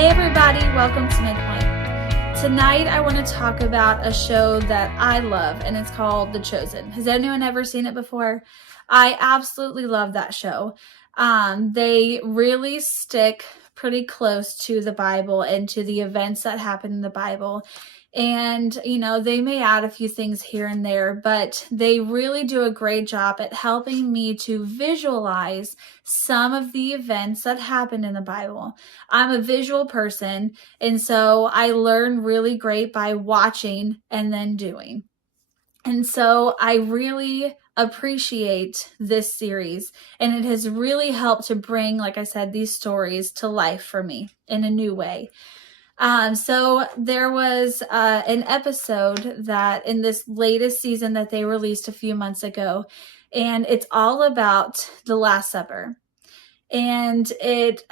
Hey everybody, welcome to Midpoint. Tonight I want to talk about a show that I love, and it's called The Chosen. Has anyone ever seen it before? I absolutely love that show. They really stick pretty close to the Bible and to the events that happen in the Bible. And, they may add a few things here and there, but they really do a great job at helping me to visualize some of the events that happen in the Bible. I'm a visual person, and so I learn really great by watching and then doing. And so I really appreciate this series, and it has really helped to bring, like I said, these stories to life for me in a new way. So there was an episode that in this latest season that they released a few months ago, and it's all about the Last Supper. And it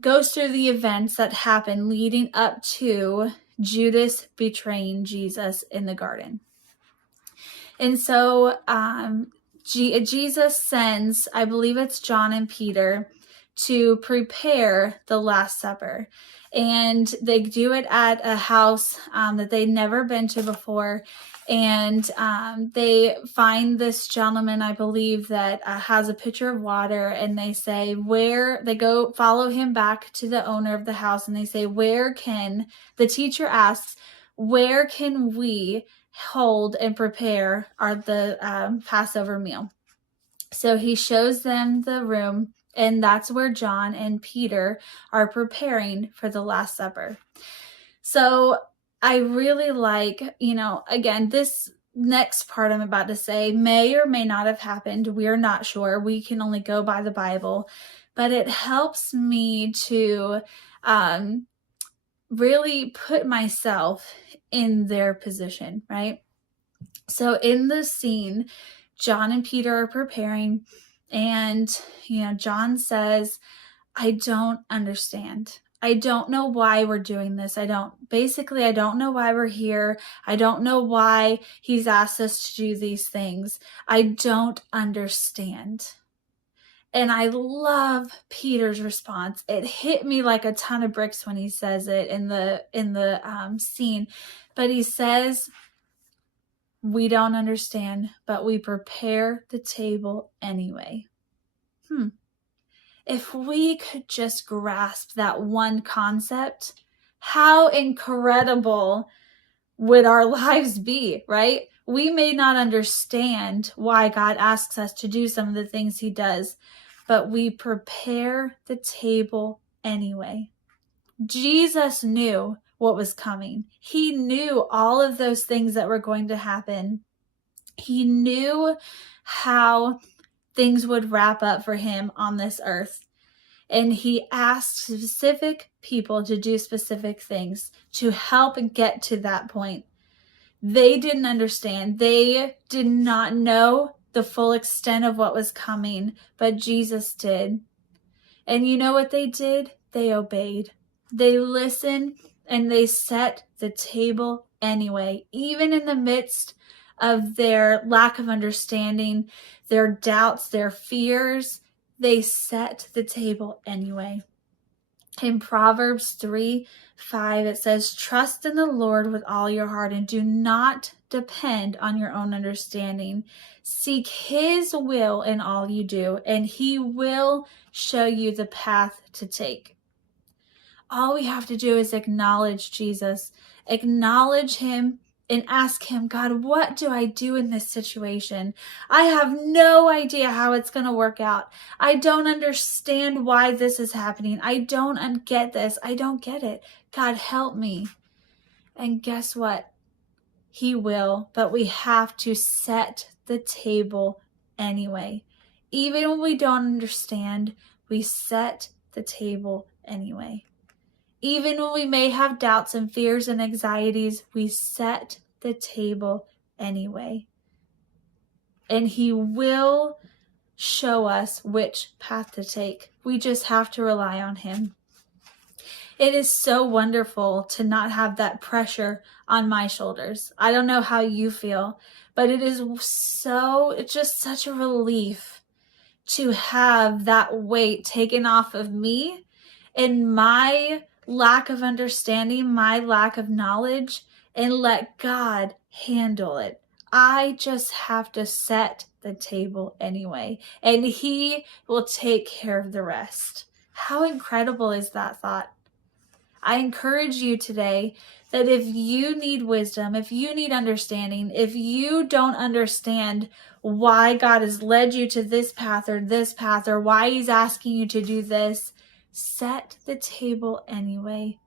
goes through the events that happened leading up to Judas betraying Jesus in the garden. And so Jesus sends, I believe it's John and Peter, to prepare the Last Supper. And they do it at a house that they'd never been to before. And they find this gentleman, I believe, that has a pitcher of water. And they say, they go follow him back to the owner of the house. And they say, the teacher asks, where can we hold and prepare the Passover meal? So he shows them the room. And that's where John and Peter are preparing for the Last Supper. So I really like, again, this next part I'm about to say may or may not have happened. We're not sure. We can only go by the Bible. But it helps me to really put myself in their position, right? So in the scene, John and Peter are preparing. And, John says, I don't understand. I don't know why we're doing this. I don't know why we're here. I don't know why he's asked us to do these things. I don't understand. And I love Peter's response. It hit me like a ton of bricks when he says it in the scene. But he says, we don't understand, but we prepare the table anyway. If we could just grasp that one concept, how incredible would our lives be, right? We may not understand why God asks us to do some of the things he does, but we prepare the table anyway. Jesus knew what was coming. He knew all of those things that were going to happen. He knew how things would wrap up for him on this earth. And he asked specific people to do specific things to help get to that point. They didn't understand. They did not know the full extent of what was coming, but Jesus did. And you know what they did? They obeyed. They listened and they set the table anyway, even in the midst of their lack of understanding, their doubts, their fears. They set the table anyway. In Proverbs 3:5, it says, trust in the Lord with all your heart and do not depend on your own understanding. Seek his will in all you do, and he will show you the path to take. All we have to do is acknowledge Jesus, acknowledge him, and ask him, God, what do I do in this situation? I have no idea how it's going to work out. I don't understand why this is happening. I don't get this. I don't get it. God, help me. And guess what? He will, but we have to set the table anyway. Even when we don't understand, we set the table anyway. Even when we may have doubts and fears and anxieties, we set the table anyway. And he will show us which path to take. We just have to rely on him. It is so wonderful to not have that pressure on my shoulders. I don't know how you feel, but it's just such a relief to have that weight taken off of me in my lack of understanding, my lack of knowledge, and let God handle it. I just have to set the table anyway, and He will take care of the rest. How incredible is that thought? I encourage you today that if you need wisdom, if you need understanding, if you don't understand why God has led you to this path, or why He's asking you to do this, set the table anyway,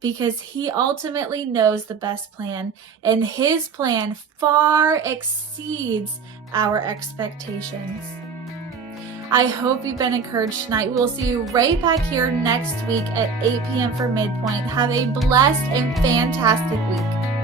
because He ultimately knows the best plan, and His plan far exceeds our expectations. I hope you've been encouraged tonight. We'll see you right back here next week at 8 p.m. for Midpoint. Have a blessed and fantastic week.